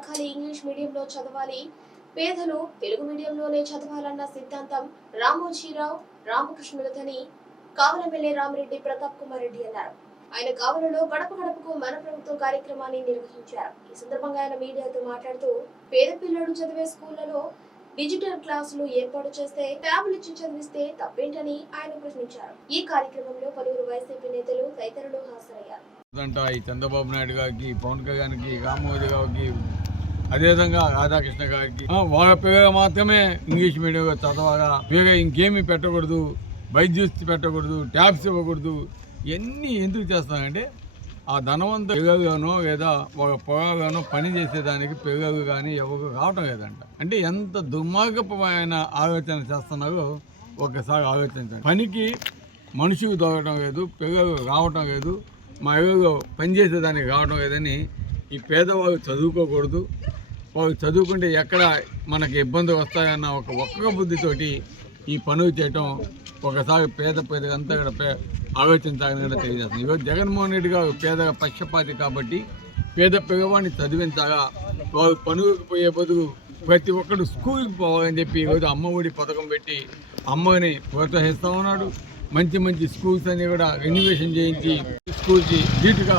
బతకాలి ఇంగ్లీష్ మీడియంలో చదవాలి. పేదలు తెలుగు మీడియంలోనే చదవాలన్న సిద్ధాంతం రామోజీరావు రామకృష్ణులదని కావల రామిరెడ్డి ప్రతాప్ కుమార్ రెడ్డి అన్నారు. ఆయన కావలలో గడప గడపకు మన ప్రభుత్వం కార్యక్రమాన్ని నిర్వహించారు. ఈ సందర్భంగా ఆయన మీడియాతో మాట్లాడుతూ పేద పిల్లలు చదివే స్కూళ్ళలో డిజిటల్ క్లాసులు ఏర్పాటు చేస్తే ట్యాబ్లు ఇచ్చి చదివిస్తే తప్పేంటని ఆయన ప్రశ్నించారు. ఈ కార్యక్రమంలో పలువురు వైసీపీ నేతలు తదితరులు హాజరయ్యారు. ఈ చంద్రబాబు నాయుడు గారికి పవన్ కళ్యాణ్కి రామోజీ గారికి అదేవిధంగా రాధాకృష్ణ గారికి. వాళ్ళ పేరు మాత్రమే ఇంగ్లీష్ మీడియం చదవాలా? వేరే ఇంకేమీ పెట్టకూడదు. వైద్యుస్ పెట్టకూడదు. ట్యాబ్స్ ఇవ్వకూడదు. ఇవన్నీ ఎందుకు చేస్తానంటే ఆ ధనవంత పిల్లలుగానో లేదా ఒక పొగగానో పని చేసేదానికి పిల్లలు కానీ ఎవరు రావటం లేదంట. అంటే ఎంత దుర్మార్గపమైన ఆలోచన చేస్తున్నారో ఒకసారి ఆలోచించండి. పనికి మనుషులు దొరకటం లేదు పిల్లలు రావటం లేదు మా ఇళ్ళలో పనిచేసేదానికి రావడం లేదని ఈ పేదవాళ్ళు చదువుకోకూడదు. వాళ్ళు చదువుకుంటే ఎక్కడ మనకి ఇబ్బందులు వస్తాయన్న ఒక ఒక్క బుద్ధితోటి ఈ పనులు చేయటం ఒకసారి పేద పేద అంతా కూడా పే ఆలోచించాలని కూడా తెలియజేస్తుంది. ఈరోజు జగన్మోహన్ రెడ్డి గారు పేద పక్షపాతి కాబట్టి పేద పిల్లవాడిని చదివించాగా వాళ్ళు పనులకు పోయే బదులు ప్రతి ఒక్కరు స్కూల్కి పోవాలని చెప్పి ఈరోజు అమ్మఒడి పథకం పెట్టి అమ్మని ప్రోత్సహిస్తూ ఉన్నాడు. మంచి మంచి స్కూల్స్ అన్ని కూడా రెన్యువేషన్ చేయించి స్కూల్కి నీట్గా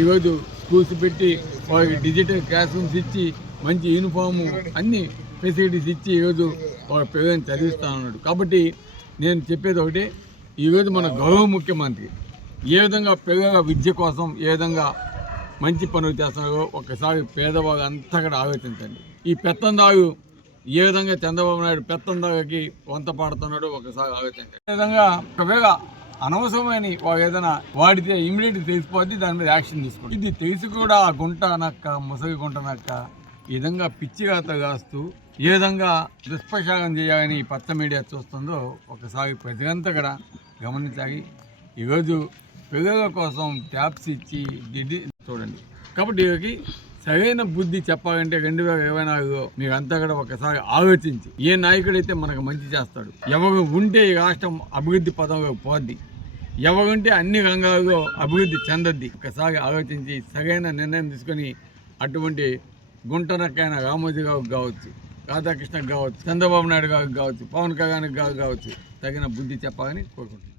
ఈరోజు స్కూల్స్ పెట్టి వాళ్ళకి డిజిటల్ క్లాస్ రూమ్స్ ఇచ్చి మంచి యూనిఫాము అన్ని ఫెసిలిటీస్ ఇచ్చి ఈరోజు వాళ్ళ పిల్లల్ని చదివిస్తా ఉన్నాడు. కాబట్టి నేను చెప్పేది ఒకటి ఈరోజు మన గౌరవ ముఖ్యమంత్రి ఏ విధంగా పిల్లల విద్య కోసం ఏ విధంగా మంచి పనులు చేస్తున్నారో ఒకసారి పేదవాళ్ళు అంతా కూడా ఆలోచించండి. ఈ పెత్తందారు ఏ విధంగా చంద్రబాబు నాయుడు పెత్తందారుకి వంత పాడుతున్నాడో ఒకసారి ఆలోచించండి. ఈ విధంగా ఒకవేళ అనవసరమైన వాడు ఏదైనా వాడితే ఇమీడియట్ తెలిసిపోద్ది దాని మీద యాక్షన్ తీసుకోండి. ఇది తెలిసి కూడా ఆ గుంట నక్క ముసలి గుంట నక్క ఈ విధంగా పిచ్చిగాత కాస్తూ ఏ విధంగా దుష్ప్రచారం చేయాలని ఈ పచ్చ మీడియా చూస్తుందో ఒకసారి ప్రజలంతా కూడా గమనించాలి. ఈరోజు పిల్లల కోసం ట్యాప్స్ ఇచ్చి గిడ్డి చూడండి. కాబట్టి వీళ్ళకి సరైన బుద్ధి చెప్పాలంటే రెండు వేల ఇరవై నాలుగులో మీరంతా కూడా ఒకసారి ఆలోచించి ఏ నాయకుడైతే మనకు మంచి చేస్తాడు ఎవరు ఉంటే ఈ రాష్ట్రం అభివృద్ధి పదంలో పోద్ది ఎవరుంటే అన్ని రంగాల్లో అభివృద్ధి చెందద్ది ఒకసారి ఆలోచించి సరైన నిర్ణయం తీసుకొని అటువంటి గుంటనక్కైన రామోజీ గారికి కావచ్చు రాధాకృష్ణకు కావచ్చు చంద్రబాబు నాయుడు గారికి కావచ్చు పవన్ కళ్యాణ్ కావచ్చు తగిన బుద్ధి చెప్పాలని కోరుకుంటున్నాను.